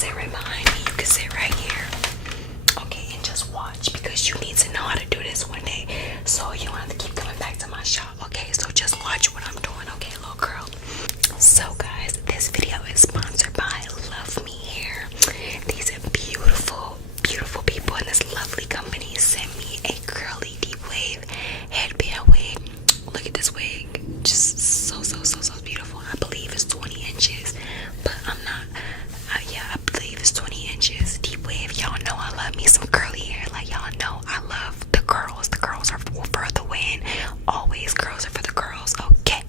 sit right behind me. You can sit right here. Okay, and just watch because you need to know how to do this one day. So you don't have to keep coming back to my shop. Okay, so just watch what I'm doing. Okay, little girl. So guys, this video is sponsored by Luvme Hair. These are beautiful, beautiful people in this lovely company sent me a curly deep wave headband wig. Look at this wig, just so beautiful. I believe it's 20 inches, but I'm not. Yeah, I believe it's 20 inches deep wave. Y'all know I love me some curly hair. Like y'all know I love the girls. The girls are for the win. Always girls are for the girls. Okay.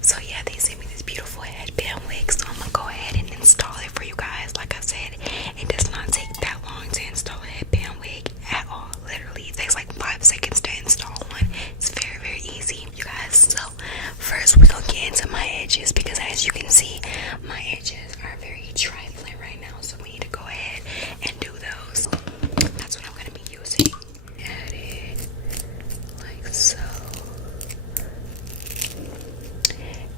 So yeah, they sent me this beautiful headband wig, so I'm gonna go ahead and install it for you guys. Like I said, it does not take that long to install a headband wig at all. Literally, it takes like 5 seconds to install one. It's very easy, you guys. So first, we're gonna get into my edges because as you can see, my edges are very trifling right now. So we need to go ahead and do those. That's what I'm gonna be using. Add it like so.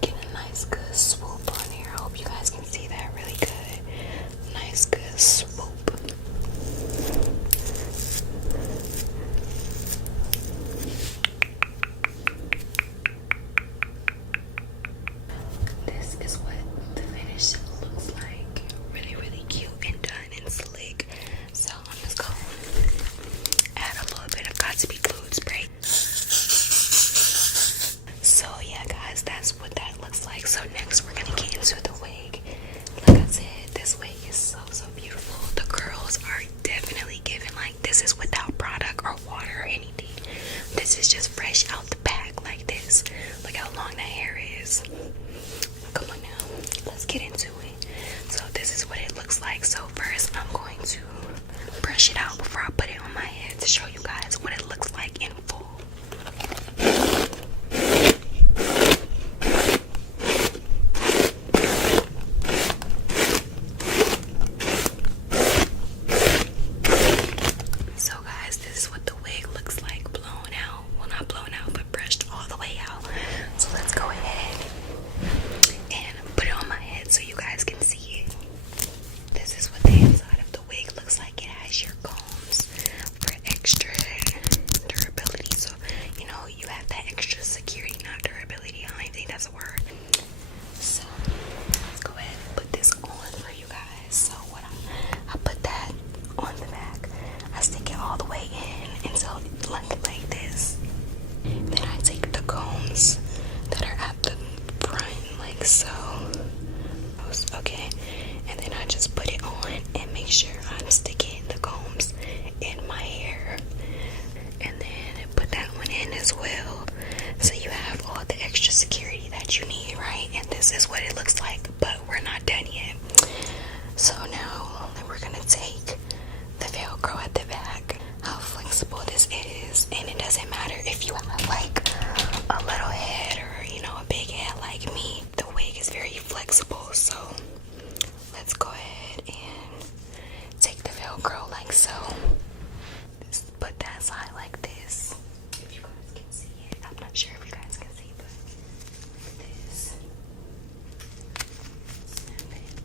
Get a nice good swoop on here. I hope you guys can see that really good. Nice good swoop. This is what the finish looks like. Really cute and done and slick. So I'm just gonna add a little bit of got to be glued spray. So yeah guys, that's what that looks like. So next we're gonna get into the wig. Like I said, this wig is so beautiful. The curls are definitely given. Like this is without product or water or anything. This is just fresh out the bag like this. Look how long that hair is. Come on now, let's get into it. So this is what it looks like. So first I'm going to brush it out before I put it on my head to show you guys what it looks like in full. So guys, this is what the wig looks like blown out. Well, not blown out, but brushed all the way out. So let's go ahead and put it on my head so you guys can see it. This is what the inside of the wig looks like. It has your combs for extra durability. So, you know, you have that extra security, not durability. I don't even think that's a word. So, let's go ahead and put this on for you guys. So, what I put that on the back. I stick it all the way in until it like this. Then I take the combs that are at the front like so. Okay, and then I just put it on and make sure I'm sticking the combs in my hair, and then put that one in as well, so you have all the extra security that you need, right? And this is what it looks like, but we're not done yet. So now we're gonna take the Velcro at the back. How flexible this is, and it doesn't matter if you have like a little head or, you know, a big head like me. The wig is very flexible. So let's go ahead and take the Velcro like so. Just put that side like this. If you guys can see it, I'm not sure if you guys can see, but this. Snap it.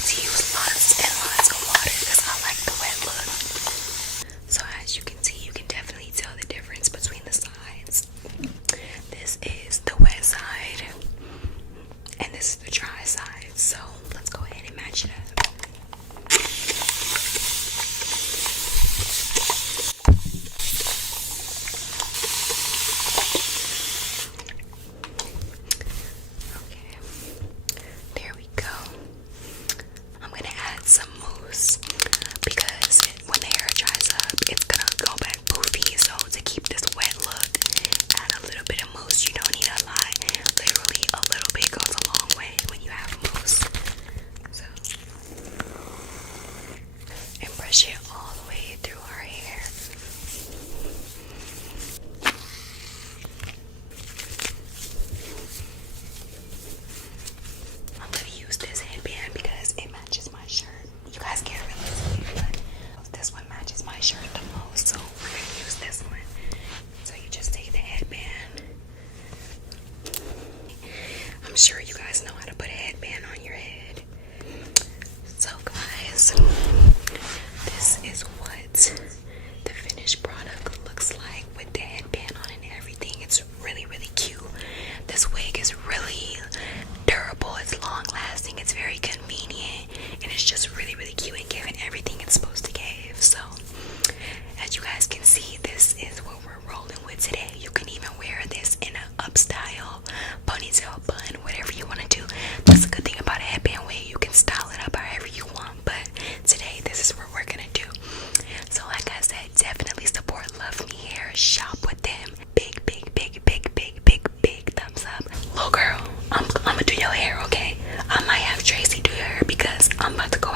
like to use lots and lots of water because I like the wet look. So as you can see, you can definitely tell the difference between the sides. This is the wet side and this is the dry side. So let's go ahead and match it up. Okay, there we go. I'm gonna add some mousse because when the hair dries up, it's gonna go back poofy. So to keep this wet look, add a little bit of mousse. You don't need a lot. Literally a little bit goes a long way when you have mousse. So, and brush it all the way through our hair. I'm gonna use this headband because it matches my shirt. You guys can't really see it, but this one matches my shirt the most, so we're gonna use this one. So you just take the headband. I'm sure you guys know how to put a headband on your head. So guys, this is what the finished product looks like with the headband on and everything. It's really, really cute. This wig is really durable, it's long lasting, it's very convenient, and it's just really, really cute and giving everything it's supposed to give. So as you guys can see, this is what we're rolling with today. You can even wear this in an up style, ponytail bun, whatever you want to do. That's a good thing about a headband wig. You can style it up however you want, but today this is what we're gonna do. So like I said, definitely support Luvme Hair. Shop with them. Big, big, big, big, big, big, big thumbs up. Little girl, I'm gonna do your hair, okay? I might have Tracy do your hair because I'm about to go